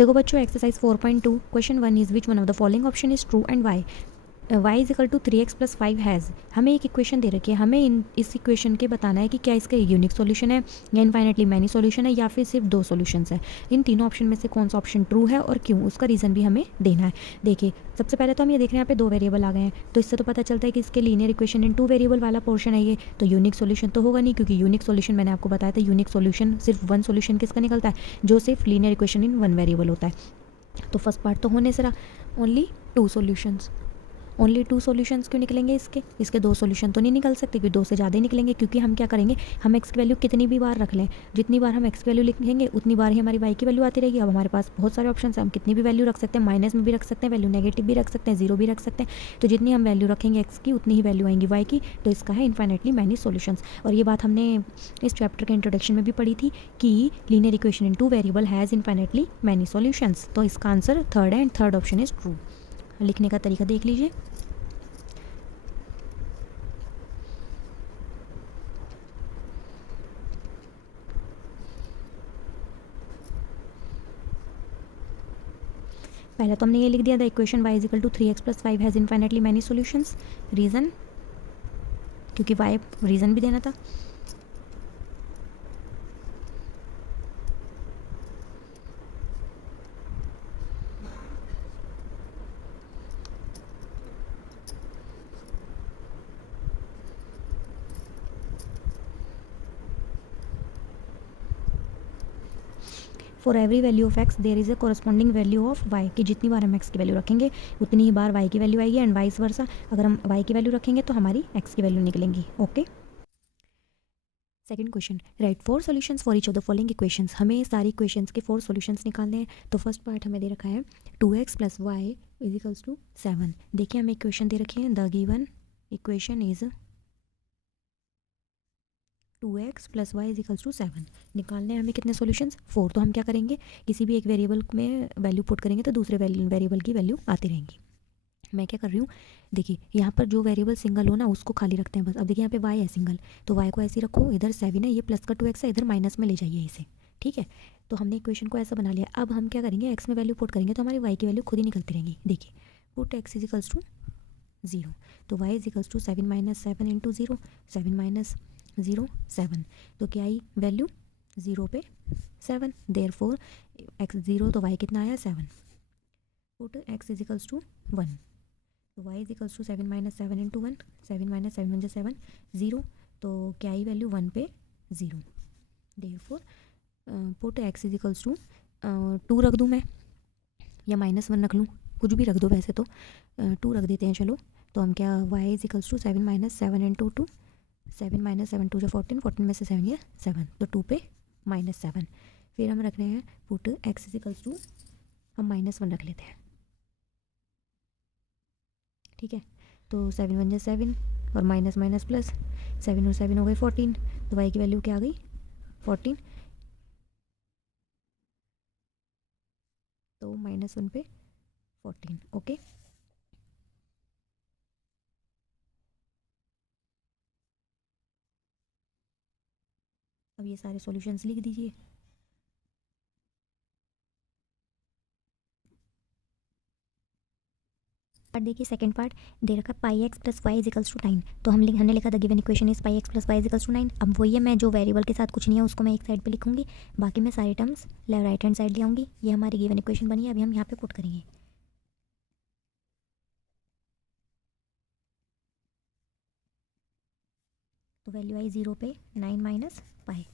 देखो बच्चों exercise 4.2 question 1 is which one of the following option is true and why. y is equal to 3x plus 5 has, हमें एक equation दे रखी है, हमें इस इक्वेशन के बताना है कि क्या इसका यूनिक सॉल्यूशन है या इनफाइनेटली मैनी सॉल्यूशन है या फिर सिर्फ 2 सॉल्यूशंस है। इन तीनों ऑप्शन में से कौन सा ऑप्शन ट्रू है और क्यों, उसका रीज़न भी हमें देना है। देखिए सबसे पहले तो हम ये देख रहे हैं यहाँ पे 2 वेरिएबल आ गए हैं, तो इससे तो पता चलता है कि इसके लीनियर इक्वेशन इन 2 वेरिएबल वाला पोर्शन है ये, तो यूनिक सॉल्यूशन तो होगा नहीं, क्योंकि यूनिक सॉल्यूशन मैंने आपको बताया था, यूनिक सॉल्यूशन सिर्फ 1 सॉल्यूशन किसका निकलता है, जो सिर्फ लीनियर इक्वेशन इन 1 वेरिएबल होता है। तो फर्स्ट पार्ट तो होने से रहा ओनली 2 सॉल्यूशंस। ओनली 2 सॉल्यूशंस क्यों निकलेंगे इसके 2 सॉल्यूशन तो नहीं निकल सकते, क्योंकि 2 से ज़्यादा ही निकलेंगे, क्योंकि हम क्या करेंगे, हम एक्स की वैल्यू कितनी भी बार रख लें, जितनी बार हम एक्स की वैल्यू लिखेंगे उतनी बार ही हमारी वाई की वैल्यू आती रहेगी। अब हमारे पास बहुत सारे ऑप्शन है, हम कितनी भी वैल्यू रख सकते हैं, माइनस में भी रख सकते हैं वैल्यू, नेगेटिव भी रख सकते हैं, जीरो भी रख सकते हैं, तो जितनी हम वैल्यू रखेंगे एक्स की उतनी ही वैल्यू आएंगी वाई की। तो इसका है इनफाइनेटली मैनी सॉल्यूशंस। और ये बात हमने इस चैप्टर के इंट्रोडक्शन में भी पढ़ी थी कि linear equation in 2 variable has infinitely many solutions. तो इसका आंसर थर्ड है and third option is true. लिखने का तरीका देख लीजिए। पहले तो हमने ये लिख दिया the equation y is equal to 3x plus 5 has infinitely many solutions. Reason, क्योंकि y रीज़न भी देना था। For every value of X there is a corresponding value of Y, कि जितनी बार हम एक्स की वैल्यू रखेंगे उतनी ही बार वाई की वैल्यू आएगी, एंड वाइस वर्सा, अगर हम वाई की वैल्यू रखेंगे तो हमारी एक्स की वैल्यू निकलेंगी। Okay. Second question, right 4 solutions for each of the following equations, हमें सारी इक्वेशंस के 4 सॉल्यूशंस निकालने हैं। तो फर्स्ट पार्ट हमें दे रखा है 2x plus y is equals to 7। देखिए हमें इक्वेशन दे रखी है, the given equation is 2x plus y is equals to 7। निकालने हैं हमें कितने सॉल्यूशंस, 4। तो हम क्या करेंगे, किसी भी एक वेरिएबल में वैल्यू पुट करेंगे तो दूसरे वेरिएबल की वैल्यू आती रहेंगी। मैं क्या कर रही हूँ, देखिए यहाँ पर जो वेरिएबल सिंगल हो ना उसको खाली रखते हैं बस। अब देखिए यहाँ पे y है सिंगल, तो y को ऐसे ही रखो, इधर 7 है, ये प्लस का 2x है, इधर माइनस में ले जाइए इसे। ठीक है, तो हमने इक्वेशन को ऐसा बना लिया। अब हम क्या करेंगे, x में वैल्यू पुट करेंगे तो हमारी y की वैल्यू खुद ही निकलती रहेंगी। देखिए put x is equals to 0, तो y is equals to 7 minus 7 into 0, 7 minus 0 7, तो क्या आई वैल्यू 0 पे 7, देयर फोर एक्स 0, तो y कितना आया 7। Put x is equals to 1, तो y is equals to 7 minus 7 into 1, 7 minus 7 one 7 0, तो क्या आई वैल्यू 1 पे 0। Therefore put x is equals to 2 रख दूँ मैं या -1 रख लूँ, कुछ भी रख दो, वैसे तो 2 रख देते हैं चलो। तो हम क्या, y is equals to 7 minus 7 into 2, 7 minus 7 2 जो 14, 14 में से 7 ये 7, तो 2 पे -7। फिर हम रख रहे हैं put x is equals to, हम -1 रख लेते हैं। ठीक है, तो 7 1 7 और माइनस माइनस प्लस, 7 और 7 हो गए 14, तो y की वैल्यू क्या आ गई 14, तो -1 पे 14। ओके, अब ये सारे सॉल्यूशंस लिख दीजिए। और देखिए सेकंड पार्ट दे रखा pi x plus y equals to 9, तो हमने लिखा था given equation is pi x plus y equals to 9। अब वही है, मैं जो वेरिएबल के साथ कुछ नहीं है उसको मैं एक साइड पे लिखूंगी, बाकी मैं सारे टर्म्स राइट हैंड साइड ले आऊँगी। ये हमारी गिवन इक्वेशन बनी है, अभी हम यहाँ पे पुट करेंगे। तो वैल्यू आई 0 पे 9 माइनस पाई।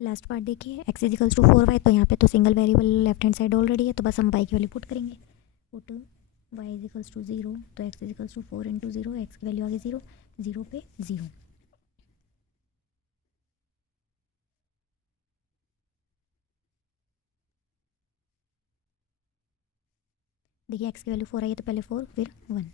लास्ट पार्ट देखिए, एक्स इजिकल्स टू 4 वाई, तो यहाँ पे तो single variable left hand side already है, तो बस हम वाई की वैल्यू पुट करेंगे। पुट वाई इजिकल्स टू 0, तो x equals to 4 into 0, x की वैल्यू आ गई 0, 0 पे 0। देखिए एक्स की वैल्यू 4 आई है तो पहले 4 फिर 1।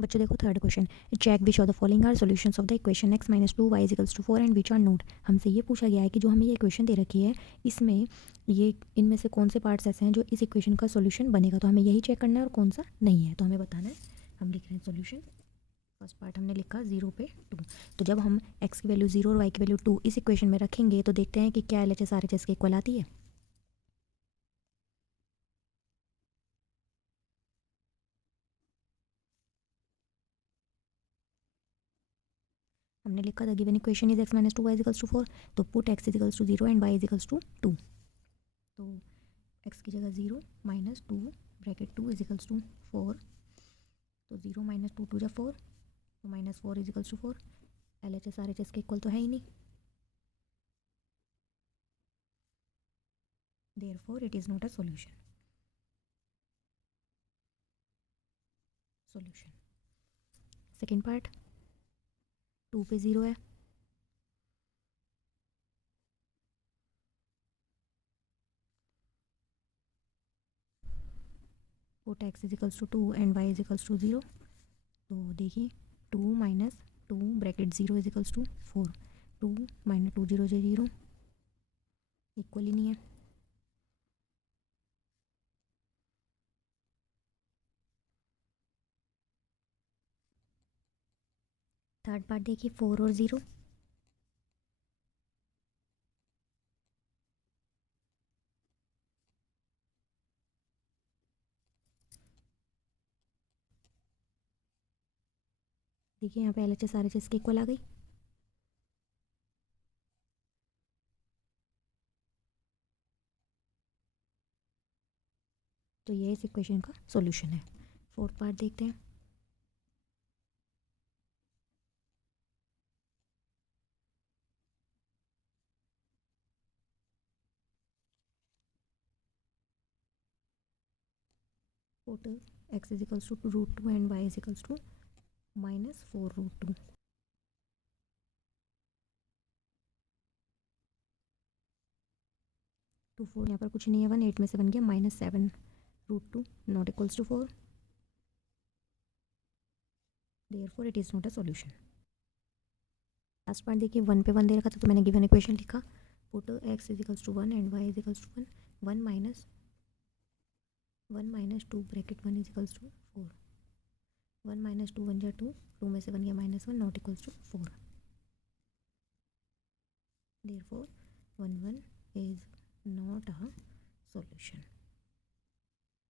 बच्चों देखो third question, check which of the following are solutions of the equation x minus 2 y equals to 4 and which are not. हमसे ये पूछा गया है कि जो हमें ये इक्वेशन दे रखी है इसमें ये इनमें से कौन से पार्ट्स ऐसे हैं जो इस इक्वेशन का सॉल्यूशन बनेगा, तो हमें यही चेक करना है और कौन सा नहीं है तो हमें बताना है। हम लिख रहे हैं सॉल्यूशन। फर्स्ट पार्ट हमने लिखा 0 पे 2। तो जब हम x की वैल्यू 0 और y की वैल्यू 2 इस इक्वेशन में रखेंगे तो देखते हैं कि क्या LHS RHS के इक्वल आती है। हमने लिखा the given equation is x minus 2 y equals to 4, तो put x equals to 0 and y equals to 2। तो x की जगह 0 माइनस 2 ब्रैकेट 2 इजिकल्स टू 4, तो 0 माइनस 2 2 जा 4, तो minus 4 equals to 4। LHS RHS के इक्वल तो है ही नहीं, therefore it is not a solution। Second part 2 पे 0 है, put x equals to 2 and y equals to 0। तो देखिए 2 minus 2 bracket 0 equals to 4, 2 minus 2 0 से 0 इक्वल ही नहीं है। थर्ड पार्ट देखिए 4 और 0, देखिए यहाँ पे LHS RHS के इक्वल आ गई। तो ये इस इक्वेशन का सॉल्यूशन है। फोर्थ पार्ट देखते हैं। Put x equals to root 2 and y equals to minus 4 root 2। To 4 यहाँ पर कुछ नहीं है, 1 8 में से बन गया minus 7 root 2 not equals to 4, therefore it is not a solution. Last part देखिए 1 पे 1 दे रखा था तो मैंने गिवन इक्वेशन लिखा, put x equals to 1 and y equals to 1, 1 minus 2 bracket 1 equals to 4, 1 minus 2 1 जा 2, 2 में से बन गया minus 1 not equals to 4, therefore 1 1 is not a solution.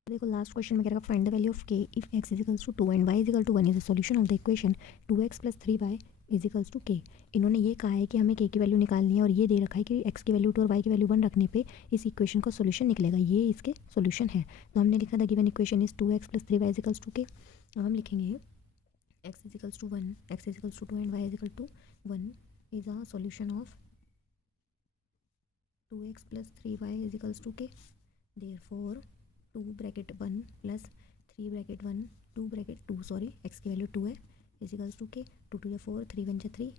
देखो लास्ट क्वेश्चन में कह रहा है find the value of k if x equals to 2 and y equal to 1 is the solution of the equation 2x plus 3y equals to k। इन्होंने ये कहा है कि हमें k की वैल्यू निकालनी है और ये दे रखा है कि x की वैल्यू 2 और y की वैल्यू 1 रखने पे इस इक्वेशन का सॉल्यूशन निकलेगा, ये इसके सॉल्यूशन है। तो हमने लिखा the given equation is 2x plus 3y equals to k। अब हम लिखेंगे x equals to 1, x equals to 2 and y equal to 1 is a solution of 2x plus 3y equals to k, therefore 2 bracket 1 plus 3 bracket 1 2 bracket 2 sorry x की value 2 है equals to k, 2 2 4 3 1 3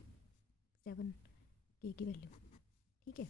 7 k की value, ठीक है।